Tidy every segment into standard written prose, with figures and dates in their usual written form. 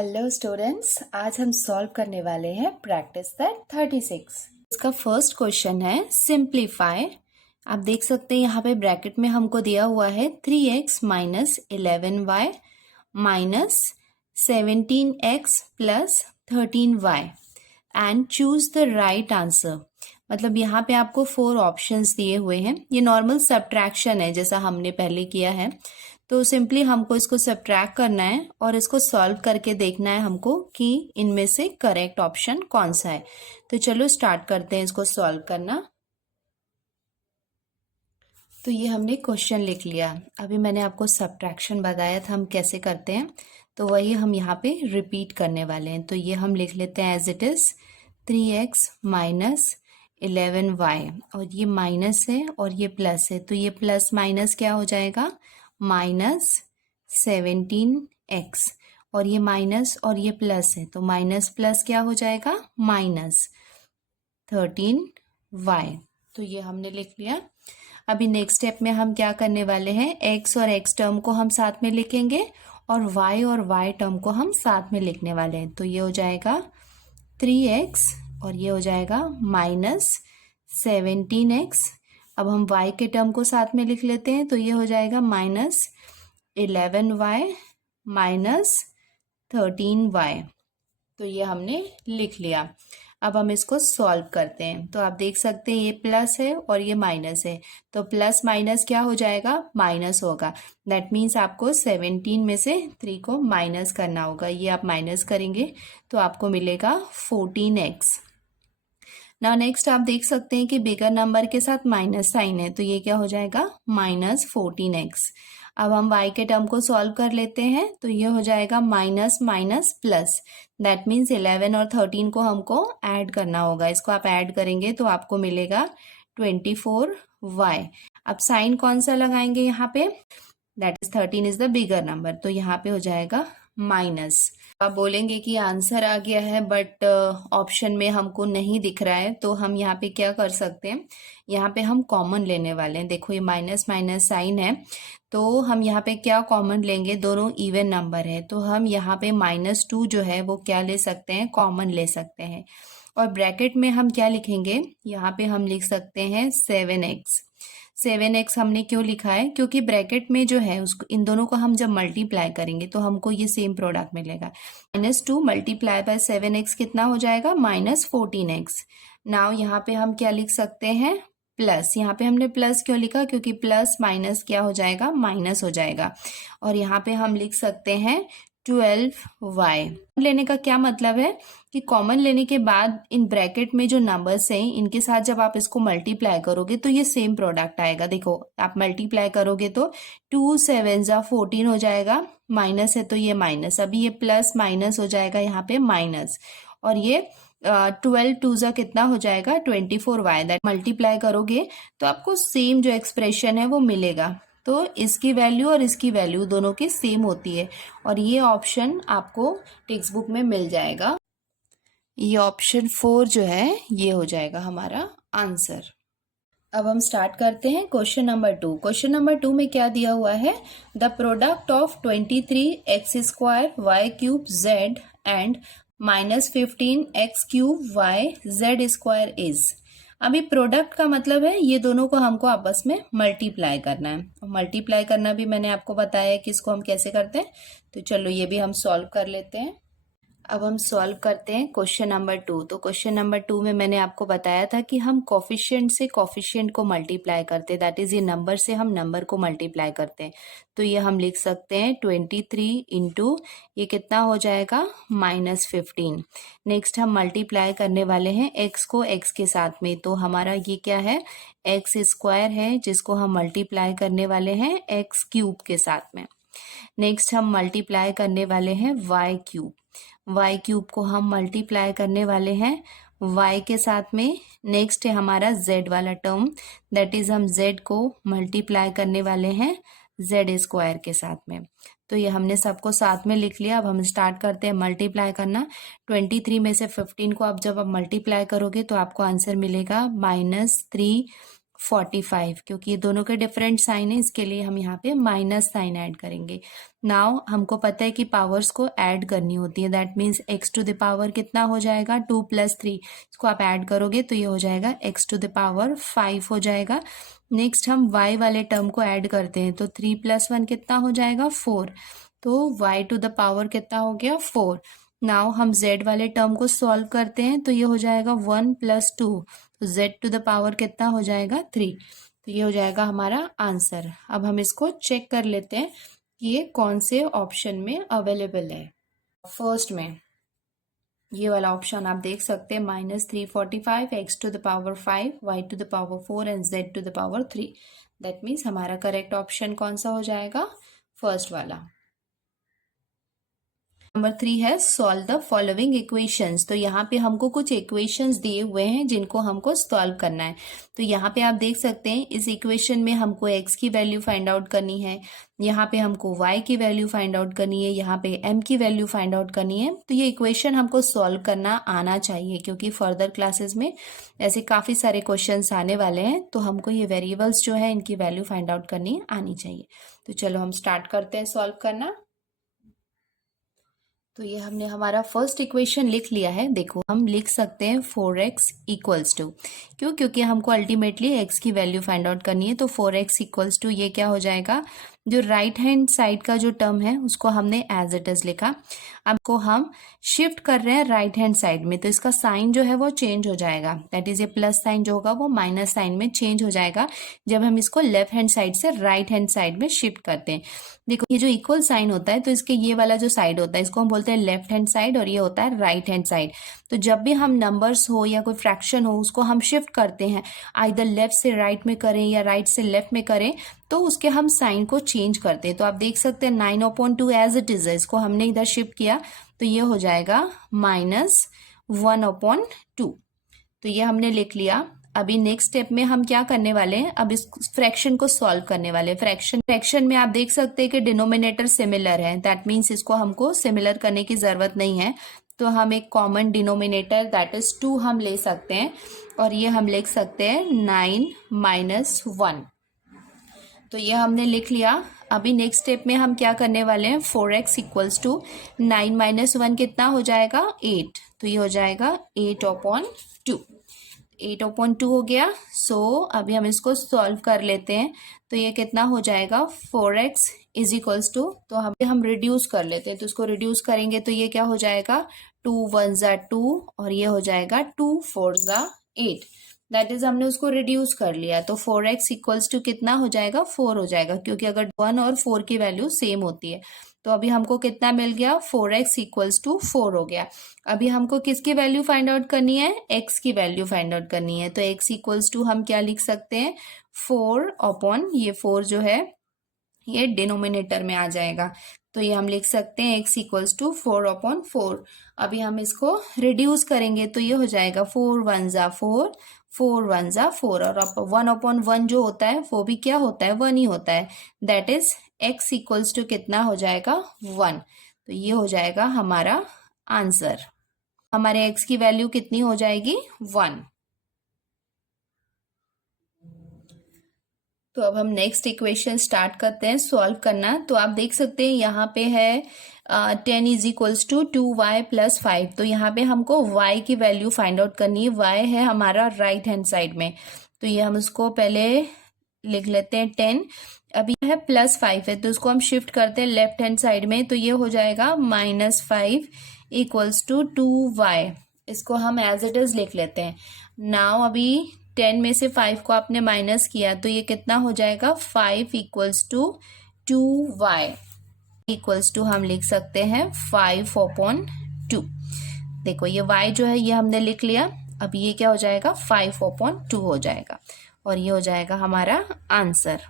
Hello students, आज हम solve करने वाले हैं प्रैक्टिस दैट 36। इसका फर्स्ट क्वेश्चन है सिंप्लीफाई। आप देख सकते हैं यहाँ पे ब्रैकेट में हमको दिया हुआ है 3x minus 11y minus 17x plus 13y and choose the right answer. मतलब यहाँ पे आपको 4 ऑप्शंस दिए हुए हैं। ये नॉर्मल सब्ट्रैक्शन है जैसा हमने पहले किया है। तो सिंपली हमको इसको सब्ट्रैक्ट करना है और इसको सॉल्व करके देखना है हमको कि इनमें से करेक्ट ऑप्शन कौन सा है। तो चलो स्टार्ट करते हैं इसको सॉल्व करना। तो ये हमने क्वेश्चन लिख लिया। अभी मैंने आपको सब्ट्रैक्शन बताया था हम कैसे करते हैं, तो वही हम यहाँ पे रिपीट करने वाले हैं। तो ये हम लिख लेते हैं as it is 3x minus 11y, और ये माइनस है और ये प्लस है, तो ये प्लस माइनस क्या हो जाएगा, माइनस 17x, और ये माइनस और ये प्लस है, तो माइनस प्लस क्या हो जाएगा, माइनस 13y। तो ये हमने लिख लिया। अभी नेक्स्ट स्टेप में हम क्या करने वाले हैं, x और x टर्म को हम साथ में लिखेंगे और y और y टर्म को हम साथ में लिखने वाले हैं। तो ये हो जाएगा 3x और ये हो जाएगा माइनस 17x। अब हम y के टर्म को साथ में लिख लेते हैं, तो ये हो जाएगा माइनस 11y माइनस 13y। तो ये हमने लिख लिया। अब हम इसको सॉल्व करते हैं। तो आप देख सकते हैं ये प्लस है और ये माइनस है, तो प्लस माइनस क्या हो जाएगा, माइनस होगा। दैट मीन्स आपको 17 में से 3 को माइनस करना होगा। ये आप माइनस करेंगे तो आपको मिलेगा 14x। नाउ नेक्स्ट आप देख सकते हैं कि बिगर नंबर के साथ माइनस साइन है, तो ये क्या हो जाएगा, माइनस 14x। अब हम y के टर्म को सॉल्व कर लेते हैं, तो ये हो जाएगा minus minus plus. That means 11 और 13 को हमको ऐड करना होगा। इसको आप ऐड करेंगे तो आपको मिलेगा 24y। अब साइन कौन सा लगाएंगे यहाँ पे, that is 13 is the bigger number, तो यहाँ पे हो जाएगा माइनस। आप बोलेंगे कि आंसर आ गया है बट ऑप्शन में हमको नहीं दिख रहा है, तो हम यहाँ पे क्या कर सकते हैं, यहाँ पे हम कॉमन लेने वाले हैं। देखो ये माइनस माइनस साइन है, तो हम यहाँ पे क्या कॉमन लेंगे, दोनों इवन नंबर है, तो हम यहाँ पे -2 जो है वो क्या ले सकते हैं, कॉमन ले सकते हैं। और ब्रैकेट में हम क्या लिखेंगे, यहाँ पे हम लिख सकते हैं 7x। 7x हमने क्यों लिखा है, क्योंकि ब्रैकेट में जो है उसको, इन दोनों को हम जब मल्टीप्लाई करेंगे तो हमको ये सेम प्रोडक्ट मिलेगा। -2 मल्टीप्लाई बाय 7x कितना हो जाएगा, -14x। नाउ यहाँ पे हम क्या लिख सकते हैं, प्लस। यहाँ पे हमने प्लस क्यों लिखा, क्योंकि प्लस माइनस क्या हो जाएगा, माइनस हो जाएगा। और यहाँ पे हम लिख सकते हैं 12y। लेने का क्या मतलब है कि कॉमन लेने के बाद इन ब्रैकेट में जो नंबर्स हैं इनके साथ जब आप इसको मल्टीप्लाई करोगे तो ये सेम प्रोडक्ट आएगा। देखो आप मल्टीप्लाई करोगे तो 2 7 जा 14 हो जाएगा, माइनस है तो ये माइनस, अभी ये प्लस माइनस हो जाएगा यहाँ पे माइनस, और ये 12 2 जा कितना हो जाएगा, 24y। दैट मल्टीप्लाई करोगे तो आपको सेम जो एक्सप्रेशन है वो मिलेगा। तो इसकी वैल्यू और इसकी वैल्यू दोनों की सेम होती है, और ये ऑप्शन आपको टेक्स्ट बुक में मिल जाएगा। ये ऑप्शन 4 जो है ये हो जाएगा हमारा आंसर। अब हम स्टार्ट करते हैं क्वेश्चन नंबर 2। क्वेश्चन नंबर 2 में क्या दिया हुआ है, the product of 23x square y cube z and -15x cube y z square is. अभी प्रोडक्ट का मतलब है ये दोनों को हमको आपस में मल्टीप्लाई करना है। मल्टीप्लाई करना भी मैंने आपको बताया है कि इसको हम कैसे करते हैं। तो चलो ये भी हम सॉल्व कर लेते हैं। अब हम सॉल्व करते हैं क्वेश्चन नंबर 2। तो क्वेश्चन नंबर 2 में मैंने आपको बताया था कि हम कोफिशिएंट से कोफिशिएंट को मल्टीप्लाई करते हैं, दैट इज ये नंबर से हम नंबर को मल्टीप्लाई करते हैं। तो ये हम लिख सकते हैं 23 इंटू ये कितना हो जाएगा, -15। नेक्स्ट हम मल्टीप्लाई करने वाले हैं x को x के साथ में, तो हमारा ये क्या है, x स्क्वायर है जिसको हम मल्टीप्लाई करने वाले हैं x क्यूब के साथ में। नेक्स्ट हम मल्टीप्लाई करने वाले हैं y क्यूब, y क्यूब को हम मल्टीप्लाई करने वाले हैं y के साथ में। नेक्स्ट है हमारा z वाला टर्म, दैट इज हम z को मल्टीप्लाई करने वाले हैं z स्क्वायर के साथ में। तो ये हमने सबको साथ में लिख लिया। अब हम स्टार्ट करते हैं मल्टीप्लाई करना। 23 में से 15 को आप जब आप मल्टीप्लाई करोगे तो आपको आंसर मिलेगा -3 45, क्योंकि ये दोनों के डिफरेंट साइन है, इसके लिए हम यहाँ पे माइनस साइन ऐड करेंगे। नाउ हमको पता है कि पावर्स को ऐड करनी होती है, that means X to the power कितना हो जाएगा 2 + 3, इसको आप ऐड करोगे तो ये हो जाएगा एक्स टू द पावर 5 हो जाएगा। नेक्स्ट हम y वाले टर्म को ऐड करते हैं, तो 3 + 1 कितना हो जाएगा 4, तो y टू द पावर कितना हो गया 4। नाउ हम z वाले टर्म को सॉल्व करते हैं, तो ये हो जाएगा 1 + 2, तो z टू द पावर कितना हो जाएगा 3, तो ये हो जाएगा हमारा आंसर। अब हम इसको चेक कर लेते हैं कि ये कौन से ऑप्शन में अवेलेबल है। फर्स्ट में ये वाला ऑप्शन आप देख सकते हैं -345, x to the power 5, y to the power 4 and z to the power 3। That means हमारा करेक्ट ऑप्शन कौन सा हो जाएगा, फर्स्ट वाला। नंबर 3 है सॉल्व द फॉलोइंग इक्वेशंस। तो यहाँ पे हमको कुछ इक्वेशंस दिए हुए हैं जिनको हमको सॉल्व करना है। तो यहाँ पे आप देख सकते हैं इस इक्वेशन में हमको x की वैल्यू फाइंड आउट करनी है, यहाँ पे हमको y की वैल्यू फाइंड आउट करनी है, यहाँ पे m की वैल्यू फाइंड आउट करनी है। तो ये इक्वेशन हमको सॉल्व करना आना चाहिए, क्योंकि फर्दर क्लासेस में ऐसे काफ़ी सारे क्वेश्चंस आने वाले हैं, तो हमको ये वेरिएबल्स जो है इनकी वैल्यू फाइंड आउट करनी आनी चाहिए। तो चलो हम स्टार्ट करते हैं सॉल्व करना। तो ये हमने हमारा फर्स्ट इक्वेशन लिख लिया है। देखो हम लिख सकते हैं 4x इक्वल्स टू, क्योंकि हमको अल्टीमेटली x की वैल्यू फाइंड आउट करनी है। तो 4x इक्वल्स टू ये क्या हो जाएगा, जो राइट हैंड साइड का जो टर्म है उसको हमने एज इट इज लिखा। अब को हम शिफ्ट कर रहे हैं राइट हैंड साइड में, तो इसका साइन जो है वो चेंज हो जाएगा, दैट इज ये प्लस साइन जो होगा वो माइनस साइन में चेंज हो जाएगा जब हम इसको लेफ्ट हैंड साइड से राइट हैंड साइड में शिफ्ट करते हैं। देखो ये जो इक्वल साइन होता है, तो इसके ये वाला जो साइड होता है इसको हम बोलते हैं लेफ्ट हैंड साइड, और ये होता है राइट हैंड साइड। तो जब भी हम नंबर्स हो या कोई फ्रैक्शन हो उसको हम शिफ्ट करते हैं, आइदर लेफ्ट से राइट में करें या राइट से लेफ्ट में करें, तो उसके हम साइन को चेंज करते हैं। तो आप देख सकते हैं 9/2 एज इट इज है, इसको हमने इधर शिफ्ट किया तो ये हो जाएगा -1/2। तो ये हमने लिख लिया। अभी नेक्स्ट स्टेप में हम क्या करने वाले हैं, अब इस फ्रैक्शन को सॉल्व करने वाले हैं। फ्रैक्शन में आप देख सकते हैं कि डिनोमिनेटर सिमिलर है, दैट मीन्स इसको हमको सिमिलर करने की जरूरत नहीं है। तो हम एक कॉमन डिनोमिनेटर दैट इज 2 हम ले सकते हैं, और ये हम लिख सकते हैं 9 - 1। तो ये हमने लिख लिया। अभी नेक्स्ट स्टेप में हम क्या करने वाले हैं, 4x इक्वल्स टू 9 - 1 कितना हो जाएगा 8, तो ये हो जाएगा 8/2। 8/2 हो गया। सो अभी हम इसको सॉल्व कर लेते हैं। तो ये कितना हो जाएगा 4x इज इक्वल्स टू, तो हम रिड्यूस कर लेते हैं। तो इसको रिड्यूस करेंगे तो ये क्या हो जाएगा 2 × 1 = 2, और ये हो जाएगा 2 × 4 = 8। दैट इज हमने उसको रिड्यूस कर लिया। तो 4x इक्वल्स टू कितना हो जाएगा 4 हो जाएगा, क्योंकि अगर 1 और 4 की वैल्यू सेम होती है। तो अभी हमको कितना मिल गया 4x इक्वल्स टू 4 हो गया। अभी हमको किसकी वैल्यू फाइंड आउट करनी है, x की वैल्यू फाइंड आउट करनी है। तो x इक्वल्स टू हम क्या लिख सकते हैं 4 ये 4 जो है ये डिनोमिनेटर में आ जाएगा। तो ये हम लिख सकते हैं x इक्वल्स टू 4/4। अभी हम इसको रिड्यूस करेंगे तो ये हो जाएगा 4 × 1 = 4, 4 × 1 = 4, और 1/1 जो होता है वो भी क्या होता है 1 ही होता है। That is x equals to कितना हो जाएगा 1। तो ये हो जाएगा हमारा आंसर। हमारे x की वैल्यू कितनी हो जाएगी 1। तो अब हम नेक्स्ट इक्वेशन स्टार्ट करते हैं सॉल्व करना। तो आप देख सकते हैं यहाँ पे है 10 = 2y + 5। तो यहाँ पे हमको y की वैल्यू फाइंड आउट करनी है। y है हमारा राइट हैंड साइड में, तो ये हम उसको पहले लिख लेते हैं 10। अभी है +5 है, तो उसको हम शिफ्ट करते हैं लेफ्ट हैंड साइड में, तो ये हो जाएगा -5 = 2y। इसको हम एज इट इज लिख लेते हैं। नाउ अभी 10 में से 5 को आपने माइनस किया तो ये कितना हो जाएगा 5 = 2y इक्वल्स टू हम लिख सकते हैं 5/2। देखो ये y जो है ये हमने लिख लिया। अब ये क्या हो जाएगा 5/2 हो जाएगा, और ये हो जाएगा हमारा आंसर।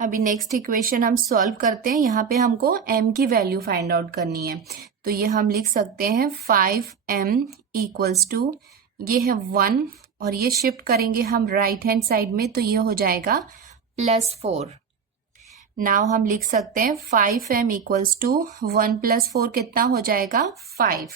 अभी नेक्स्ट इक्वेशन हम सॉल्व करते हैं। यहाँ पे हमको m की वैल्यू फाइंड आउट करनी है। तो ये हम लिख सकते हैं 5m = ये है 1, और ये शिफ्ट करेंगे हम राइट हैंड साइड में, तो ये हो जाएगा +4। नाउ हम लिख सकते हैं 5m इक्वल्स टू 1 + 4 कितना हो जाएगा 5।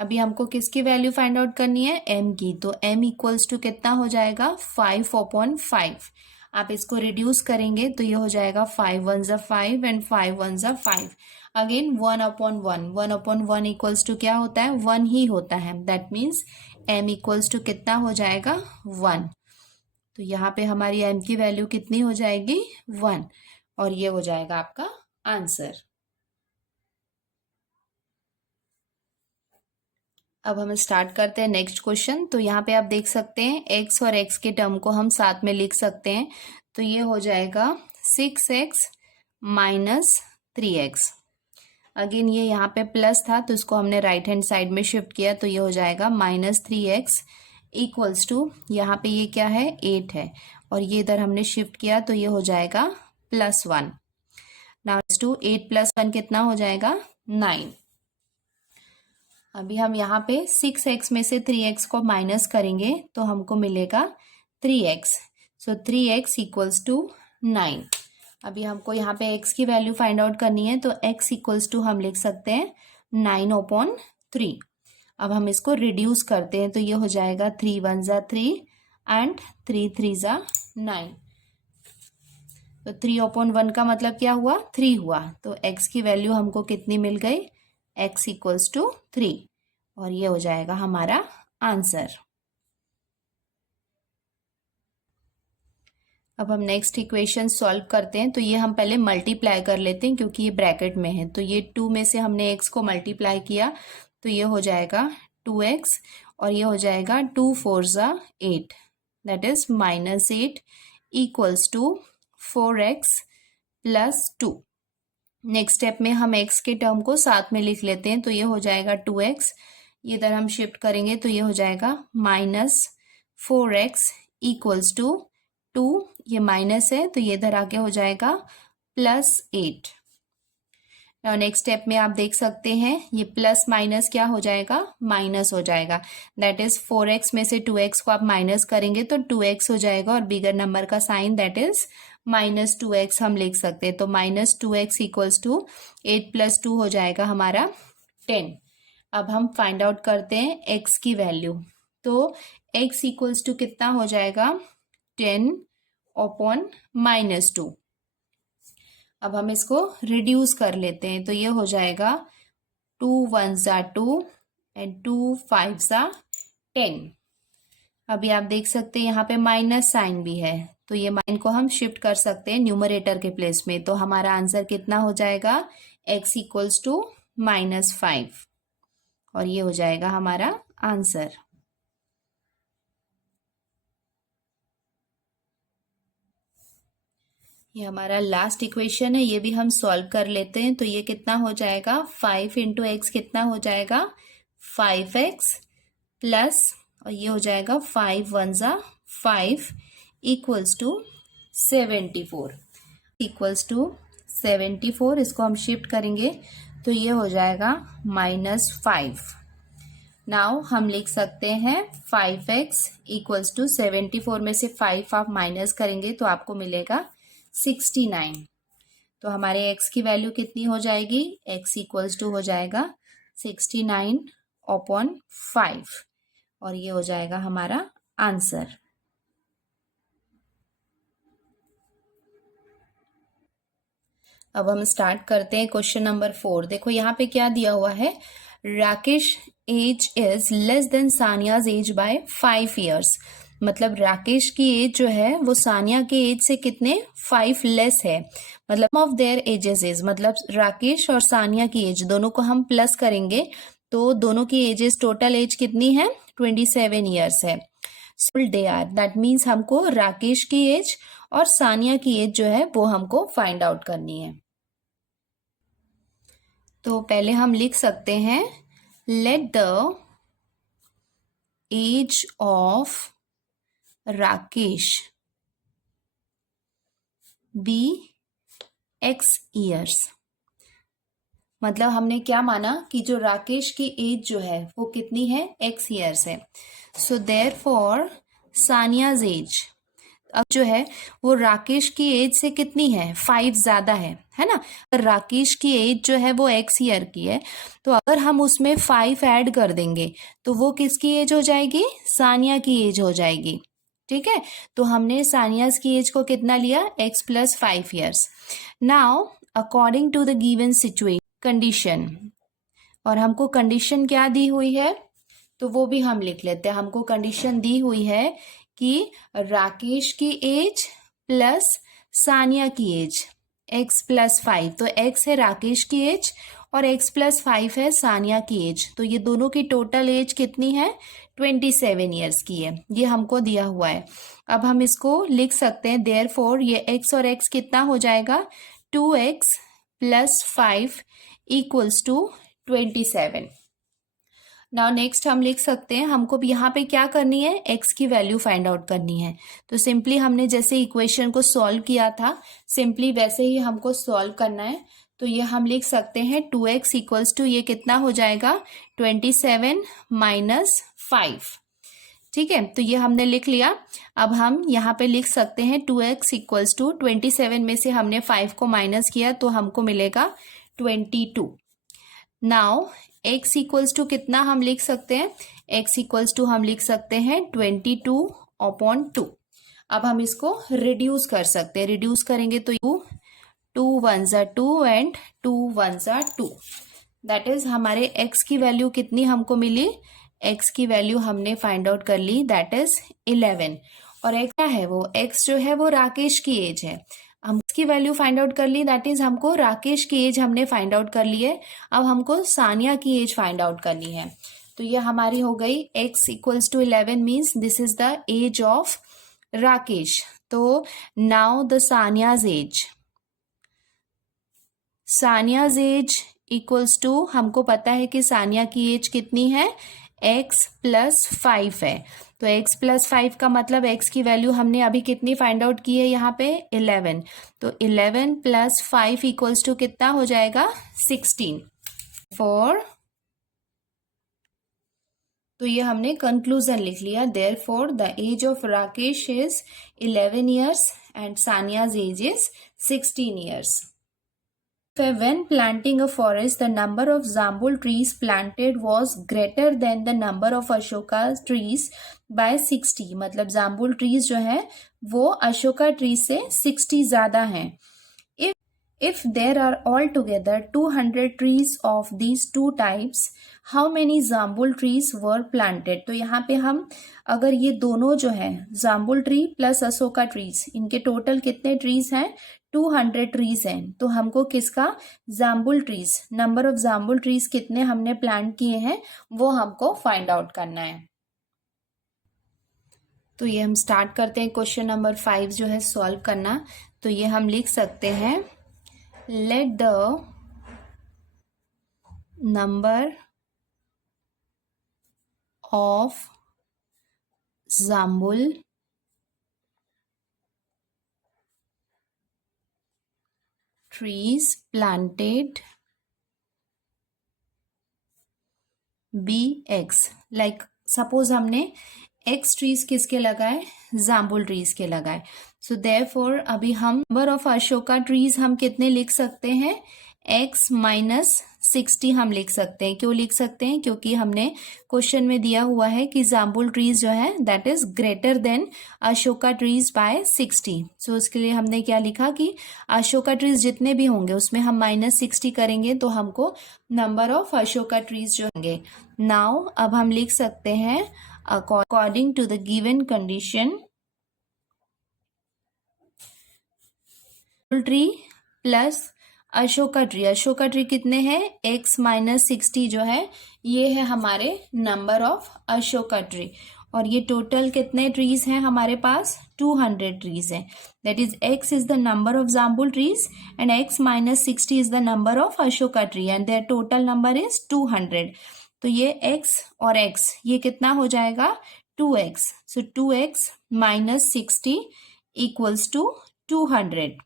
अभी हमको किसकी वैल्यू फाइंड आउट करनी है m की, तो m इक्वल्स टू कितना हो जाएगा 5/5। आप इसको रिड्यूस करेंगे तो ये हो जाएगा 5 1 ज़ा 5 एंड 5 1 ज़ा 5। अगेन 1/1, 1/1 इक्वल्स टू क्या होता है 1 ही होता है। That means m equals to कितना हो जाएगा 1। तो यहाँ पे हमारी m की वैल्यू कितनी हो जाएगी 1, और ये हो जाएगा आपका आंसर। अब हम स्टार्ट करते हैं नेक्स्ट क्वेश्चन। तो यहाँ पे आप देख सकते हैं x और x के टर्म को हम साथ में लिख सकते हैं। तो ये हो जाएगा 6x माइनस 3x। अगेन ये यहाँ पे प्लस था तो इसको हमने राइट हैंड साइड में शिफ्ट किया, तो ये हो जाएगा -3x इक्वल्स टू, यहाँ पे ये क्या है 8 है, और ये इधर हमने शिफ्ट किया तो ये हो जाएगा +1। नाउ टू 8 + 1 कितना हो जाएगा 9। अभी हम यहाँ पे 6x में से 3x को माइनस करेंगे तो हमको मिलेगा 3x। So 3x equals to 9। अभी हमको यहाँ पे x की वैल्यू फाइंड आउट करनी है, तो x इक्वल्स टू हम लिख सकते हैं 9/3। अब हम इसको रिड्यूस करते हैं तो ये हो जाएगा 3 1 ज़ा 3 एंड 3 3 ज़ा 9। तो 3/1 का मतलब क्या हुआ 3 हुआ, तो x की वैल्यू हमको कितनी मिल गई x इक्वल्स टू 3, और ये हो जाएगा हमारा आंसर। अब हम नेक्स्ट इक्वेशन सॉल्व करते हैं। तो ये हम पहले मल्टीप्लाई कर लेते हैं क्योंकि ये ब्रैकेट में है। तो ये 2 में से हमने x को मल्टीप्लाई किया तो ये हो जाएगा 2x, और ये हो जाएगा 2 4 ज़ा 8, that is -8 equals to 4x + 2। Next step में हम x के टर्म को साथ में लिख लेते हैं। तो ये हो जाएगा 2x, ये इधर हम शिफ्ट करेंगे तो ये हो जाएगा -4x इक्वल्स टू 2, ये माइनस है तो ये इधर आके हो जाएगा +8। और नेक्स्ट स्टेप में आप देख सकते हैं ये प्लस माइनस क्या हो जाएगा माइनस हो जाएगा। दैट इज 4x में से 2x को आप माइनस करेंगे तो 2x हो जाएगा, और बिगर नंबर का साइन दैट इज -2x हम लिख सकते हैं। तो -2x इक्वल्स टू 8 + 2 हो जाएगा हमारा 10। अब हम फाइंड आउट करते हैं x की वैल्यू। तो x इक्वल्स टू कितना हो जाएगा 10/-2। अब हम इसको रिड्यूस कर लेते हैं तो ये हो जाएगा 2 1 ज़ा 2 एंड 2 5 ज़ा 10। अभी आप देख सकते हैं यहाँ पे माइनस साइन भी है, तो ये माइन को हम शिफ्ट कर सकते हैं न्यूमरेटर के प्लेस में। तो हमारा आंसर कितना हो जाएगा x इक्वल्स टू -5, और ये हो जाएगा हमारा आंसर। ये हमारा लास्ट इक्वेशन है, ये भी हम सॉल्व कर लेते हैं। तो ये कितना हो जाएगा 5 × x कितना हो जाएगा 5x प्लस, और ये हो जाएगा 5 1 ज़ा 5 इक्वल्स टू 74 इक्वल्स टू 74। इसको हम शिफ्ट करेंगे तो ये हो जाएगा -5। नाउ हम लिख सकते हैं 5x इक्वल्स टू 74 में से 5 आप माइनस करेंगे तो आपको मिलेगा 69। तो हमारे x की वैल्यू कितनी हो जाएगी x इक्वल्स टू हो जाएगा 69/5, और ये हो जाएगा हमारा आंसर। अब हम स्टार्ट करते हैं क्वेश्चन नंबर 4। देखो यहाँ पे क्या दिया हुआ है, Rakesh age is less than Saniya's age by 5 years। मतलब राकेश की एज जो है वो सानिया के एज से कितने 5 लेस है। मतलब ऑफ देयर एजेस इज, मतलब राकेश और सानिया की एज दोनों को हम प्लस करेंगे तो दोनों की एजेस टोटल एज कितनी है 27 years है। सो दे आर, दैट मीन्स हमको राकेश की एज और सानिया की एज जो है वो हमको फाइंड आउट करनी है। तो पहले हम लिख सकते हैं let the age of Rakesh be x years। मतलब हमने क्या माना कि जो राकेश की एज जो है वो कितनी है x years है। सो देयरफॉर सानियाज एज, अब जो है वो राकेश की एज से कितनी है, 5 ज्यादा है ना। राकेश की एज जो है वो x ईयर की है, तो अगर हम उसमें 5 ऐड कर देंगे तो वो किसकी एज हो जाएगी, सानिया की एज हो जाएगी। ठीक है, तो हमने सानिया की एज को कितना लिया, x + 5 years. Now according to the given situation condition, और हमको कंडीशन क्या दी हुई है तो वो भी हम लिख लेते हैं। हमको कंडीशन दी हुई है कि राकेश की एज प्लस सानिया की एज x + 5, तो x है राकेश की एज और x + 5 है सानिया की एज, तो ये दोनों की टोटल एज कितनी है, 27 ईयर्स की है, ये हमको दिया हुआ है। अब हम इसको लिख सकते हैं, देयरफॉर ये x और x कितना हो जाएगा, 2x + 5 = 27। नाउ नेक्स्ट हम लिख सकते हैं, हमको यहाँ पे क्या करनी है, x की वैल्यू फाइंड आउट करनी है। तो सिंपली हमने जैसे इक्वेशन को सॉल्व किया था, सिंपली वैसे ही हमको सॉल्व करना है। तो ये हम लिख सकते हैं 2x = ये कितना हो जाएगा, 27 - 5। ठीक है, तो ये हमने लिख लिया। अब हम यहाँ पे लिख सकते हैं 2x = 27 में से हमने 5 को माइनस किया तो हमको मिलेगा 22। नाउ x = कितना हम लिख सकते हैं, x = हम लिख सकते हैं 22/2। अब हम इसको रिड्यूस कर सकते हैं, रिड्यूस करेंगे तो 2 1s are 2 and 2 1s are 2, that is हमारे x की वैल्यू कितनी हमको मिली, x की वैल्यू हमने फाइंड आउट कर ली, दैट इज 11। और x क्या है, वो x जो है वो राकेश की एज है, हम इसकी वैल्यू फाइंड आउट कर ली, दैट इज हमको राकेश की एज हमने फाइंड आउट कर ली है। अब हमको सानिया की एज फाइंड आउट करनी है, तो ये हमारी हो गई x = 11 means this is the age of Rakesh. तो now the Saniya's age, Saniya's age equals to, हमको पता है कि सानिया की एज कितनी है, x + 5 है, तो x + 5 का मतलब x की वैल्यू हमने अभी कितनी फाइंड आउट की है यहाँ पे, 11, तो 11 + 5 = कितना हो जाएगा, 16। तो ये हमने कंक्लूजन लिख लिया, therefore the age of Rakesh is 11 years and Saniya's age is 16 years. When planting a forest, the number of Zambul trees planted was greater than the number of Ashoka trees by 60, मतलब जाम्बुल ट्रीज जो है वो Ashoka tree से 60 ज्यादा हैं। If there are altogether 200 trees of these two types, how many जाम्बुल trees were planted? तो यहाँ पे हम अगर ये दोनों जो है जाम्बुल ट्री प्लस अशोका ट्रीज, इनके टोटल कितने ट्रीज हैं, 200 ट्रीज हैं, तो हमको किसका, जाम्बुल trees, number of jambul trees कितने हमने प्लांट किए हैं वो हमको फाइंड आउट करना है। तो ये हम स्टार्ट करते हैं क्वेश्चन नंबर 5 जो है सॉल्व करना। तो ये हम लिख सकते हैं, let the number of jambul trees planted be x, like suppose हमने x ट्रीज किसके लगाए, जाम्बुल ट्रीज के लगाए, सो देयरफॉर अभी हम नंबर ऑफ अशोका ट्रीज हम कितने लिख सकते हैं, x - 60 हम लिख सकते हैं। क्यों लिख सकते हैं, क्योंकि हमने क्वेश्चन में दिया हुआ है कि जाम्बुल ट्रीज जो है that is greater than Ashoka trees by 60, so उसके लिए हमने क्या लिखा कि अशोका ट्रीज जितने भी होंगे उसमें हम -60 करेंगे तो हमको नंबर ऑफ अशोका ट्रीज जो होंगे। नाउ अब हम लिख सकते हैं, according to the given condition, tree plus Ashoka tree कितने हैं, x - 60 जो है ये है हमारे नंबर ऑफ अशोका ट्री, और ये टोटल कितने ट्रीज हैं हमारे पास, 200 ट्रीज हैं, that is x is the number of jambul trees and x - 60 is the number of Ashoka tree and their total number is 200। तो ये x और x ये कितना हो जाएगा, 2x, सो 2x - 60 = 200।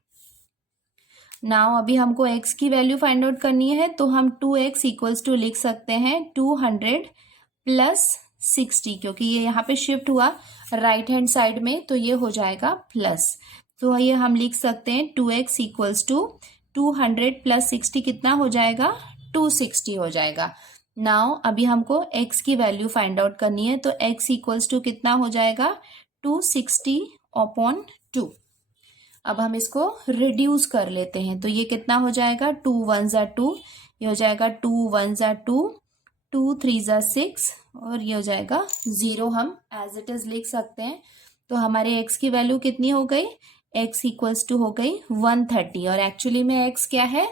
नाउ अभी हमको x की वैल्यू फाइंड आउट करनी है, तो हम 2x = लिख सकते हैं 200 + 60, क्योंकि ये यहाँ पे शिफ्ट हुआ राइट हैंड साइड में, तो ये हो जाएगा प्लस। तो ये हम लिख सकते हैं 2x इक्वल्स टू 200 प्लस 60 कितना हो जाएगा, 260 हो जाएगा। नाउ अभी हमको x की वैल्यू फाइंड आउट करनी है, तो x इक्वल्स टू कितना हो जाएगा, 260 अपॉन 2। अब हम इसको रिड्यूस कर लेते हैं, तो ये कितना हो जाएगा, 2 1 ज़ा 2, ये हो जाएगा 2 1 ज़ा 2, 2 3 ज़ा 6, और ये हो जाएगा 0। हम एज इट इज लिख सकते हैं। तो हमारे x की वैल्यू कितनी हो गई, x इक्वल्स टू हो गई 130, और एक्चुअली में x क्या है,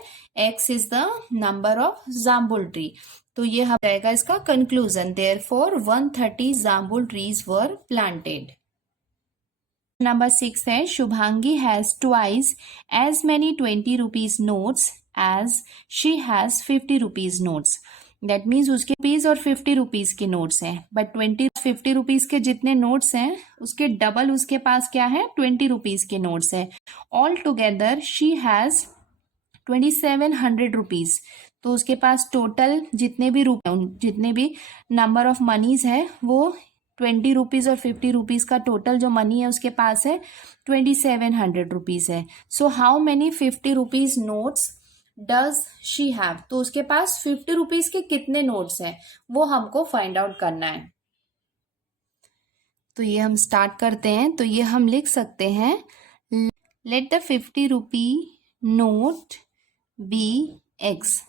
x is the number of jambul tree. तो ये हो जाएगा इसका conclusion, therefore 130 jambul trees were planted. Number 6 है, Shubhangi has twice as many 20 rupees notes as she has 50 rupees notes. That means उसके रुपीज और 50 रुपीज के नोट्स हैं, बट 50 रुपीज के जितने नोट्स हैं उसके डबल उसके पास क्या है, 20 रुपीज के नोट्स है। All together she has 2700 rupees. तो उसके पास टोटल जितने भी नंबर ऑफ मनीज है वो 20 रुपीज और 50 रुपीज का टोटल जो मनी है उसके पास है 2700 रुपीज है। So how many 50 rupees notes does she have. तो उसके पास 50 रुपीज के कितने नोट्स हैं वो हमको फाइंड आउट करना है। तो ये हम स्टार्ट करते हैं। तो ये हम लिख सकते हैं, let the 50 rupee note be X.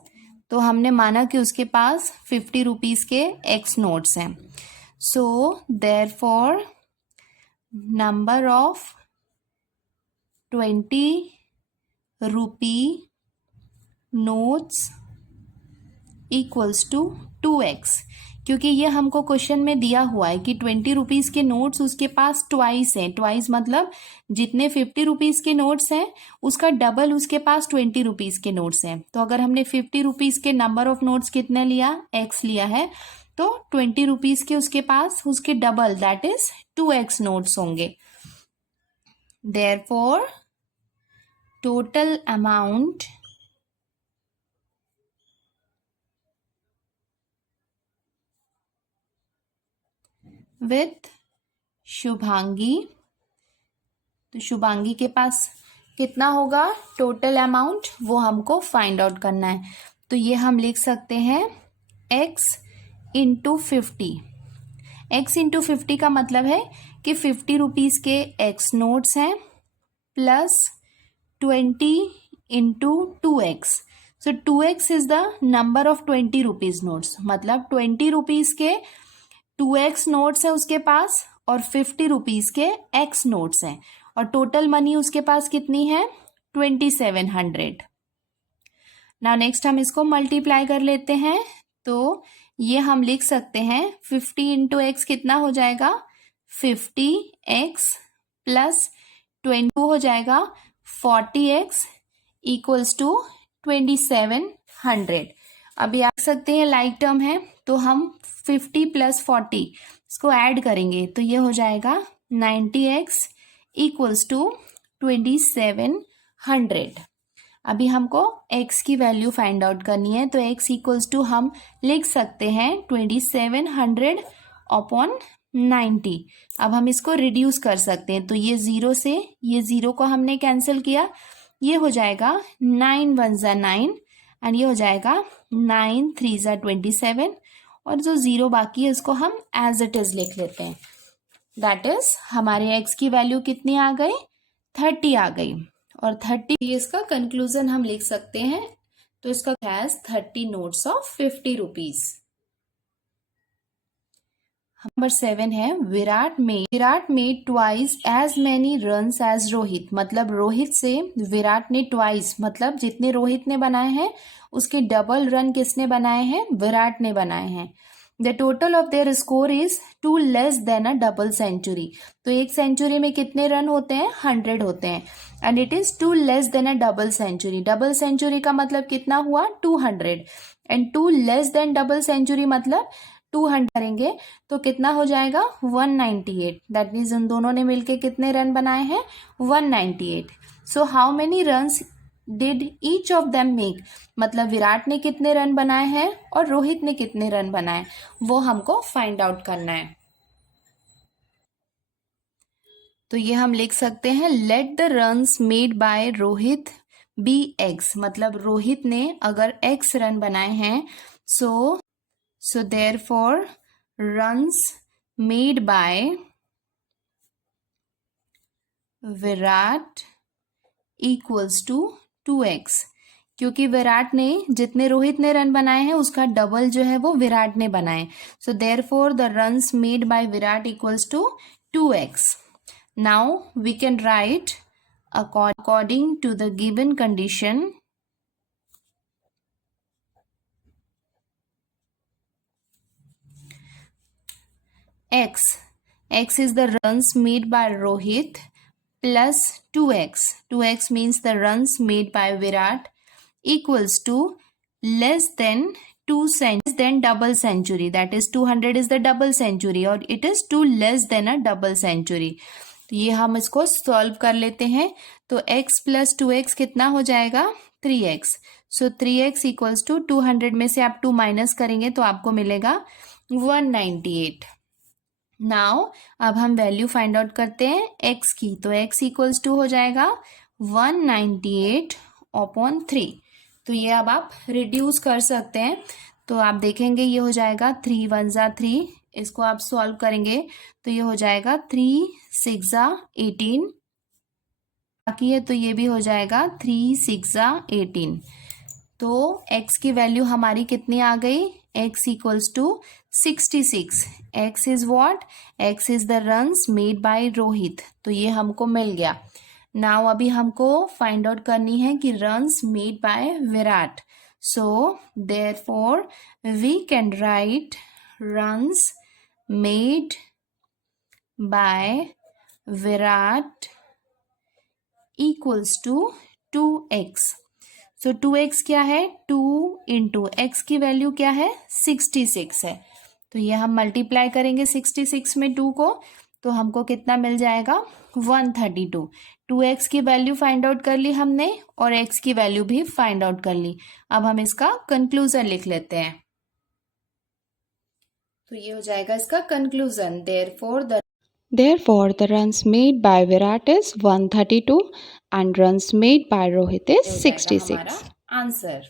तो हमने माना कि उसके पास 50 रुपीज के एक्स नोट्स हैं। So therefore number of 20 rupee notes equals to 2x, क्योंकि ये हमको क्वेश्चन में दिया हुआ है कि 20 रुपीज के नोट्स उसके पास ट्वाइस हैं। ट्वाइस मतलब जितने 50 रुपीज के नोट्स हैं उसका डबल उसके पास 20 रुपीज के नोट्स हैं। तो अगर हमने 50 रुपीज के नंबर ऑफ नोट्स कितने लिया, x लिया है, तो 20 रुपीज के उसके पास उसके double that is 2x notes होंगे। Therefore total amount with Shubhangi, तो शुभांगी के पास कितना होगा टोटल अमाउंट, वो हमको फाइंड आउट करना है। तो ये हम लिख सकते हैं x इंटू 50। x इंटू 50 का मतलब है कि 50 रुपीज के x नोट्स हैं plus 20 into 2x। So 2x is the number of 20 rupees notes, मतलब 20 रुपीज के 2x नोट्स है उसके पास और 50 रुपीज के x नोट्स हैं, और टोटल मनी उसके पास कितनी है 2700। नाउ नेक्स्ट हम इसको मल्टीप्लाई कर लेते हैं। तो ये हम लिख सकते हैं 50 इंटू एक्स कितना हो जाएगा, 50x प्लस 20 हो जाएगा 40x इक्वल्स टू 2700। अभी आप सकते हैं लाइक टर्म है, तो हम 50 प्लस 40 इसको ऐड करेंगे तो ये हो जाएगा 90x इक्वल्स टू 2700। अभी हमको x की वैल्यू फाइंड आउट करनी है, तो x इक्वल्स टू हम लिख सकते हैं 2700 अपॉन 90। अब हम इसको रिड्यूस कर सकते हैं, तो ये 0 से ये 0 को हमने कैंसिल किया, ये हो जाएगा 9 1 ज़ा 9 एंड ये हो जाएगा 9 3 ज़ा 27, और जो 0 बाकी है उसको हम एज इट इज लिख लेते हैं। दैट इज हमारे x की वैल्यू कितनी आ गई, 30 आ गई, और 30 इसका कंक्लूजन हम लिख सकते हैं। तो इसका हैज 30 नोट्स ऑफ 50 रुपीज। नंबर 7 है, Virat made twice as many runs as Rohit. मतलब रोहित से विराट ने ट्वाइस, मतलब जितने रोहित ने बनाए हैं उसके डबल रन किसने बनाए हैं, विराट ने बनाए हैं। The total of their score is 2 less than a double century. तो एक सेंचुरी में कितने रन होते हैं, 100 होते हैं, and it is 2 less than a double century. Double century का मतलब कितना हुआ 200, and 2 less than double century मतलब 200 करेंगे तो कितना हो जाएगा 198। दैट मीन्स उन दोनों ने मिलके कितने रन बनाए हैं 198। So how many runs did each of them make, मतलब विराट ने कितने रन बनाए हैं और रोहित ने कितने रन बनाए, वो हमको फाइंड आउट करना है। तो ये हम लिख सकते हैं let the runs made by Rohit be X, मतलब रोहित ने अगर एक्स रन बनाए हैं, so therefore runs made by Virat equals to 2x, क्योंकि विराट ने जितने रोहित ने रन बनाए हैं उसका डबल जो है वो विराट ने बनाए। So therefore the runs made by Virat equals to 2x। Now we can write according to the given condition x is the runs made by Rohit plus 2x means the runs made by Virat equals to less than double century, that is 200 is the double century or it is 2 less than a double century। तो ये हम इसको solve कर लेते हैं। तो x plus 2x कितना हो जाएगा 3x। So 3x equals to 200 में से आप 2 माइनस करेंगे तो आपको मिलेगा 198। नाउ अब हम वैल्यू फाइंड आउट करते हैं x की। तो x इक्वल्स टू हो जाएगा 198/3। तो ये अब आप रिड्यूस कर सकते हैं। तो आप देखेंगे ये हो जाएगा 3 1 जा 3, इसको आप सॉल्व करेंगे तो ये हो जाएगा 3 6 जा 18, बाकी है तो ये भी हो जाएगा 3 6 जा 18। तो x की वैल्यू हमारी कितनी आ गई, x equals to 66। x is what, x is the runs made by Rohit, तो ये हमको मिल गया। नाउ अभी हमको फाइंड आउट करनी है कि runs made by Virat. So therefore we can write runs made by Virat equals to 2x। So 2x क्या है, 2 इंटू एक्स की वैल्यू क्या है 66 है। तो ये हम मल्टीप्लाई करेंगे 66 में 2 को, तो हमको कितना मिल जाएगा 132। 2x की वैल्यू फाइंड आउट कर ली हमने और x की वैल्यू भी फाइंड आउट कर ली। अब हम इसका कंक्लूजन लिख लेते हैं। तो ये हो जाएगा इसका conclusion, Therefore, the runs made by Virat is 132 and runs made by Rohit is 66. Answer